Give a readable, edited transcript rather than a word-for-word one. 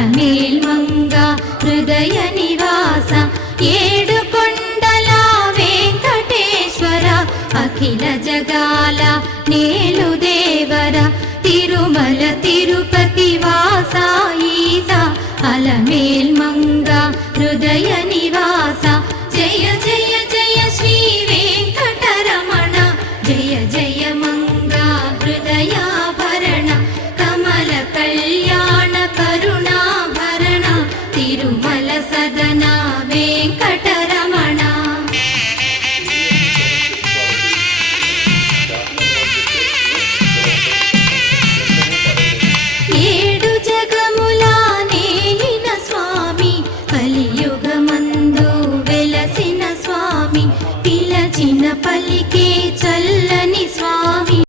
అలమేల్మంగ హృదయ నివాస ఏడుకొండల వెంకటేశ్వర అఖిల జగాల నేలు దేవర తిరుమల తిరుపతి వాస ఈస అలమేల్మంగ హృదయ నివాస జయ జయ జయ శ్రీ వెంకటరమణ జయ జయ మంగ హృదయాభరణ కమల కళ్యాణ కరుణాభరణ తిరుమల సదన వెంకటరమణ. ఏడు జగముల నేలిన స్వామి కలియుగమందు వెలసిన స్వామి పిలచిన పలికే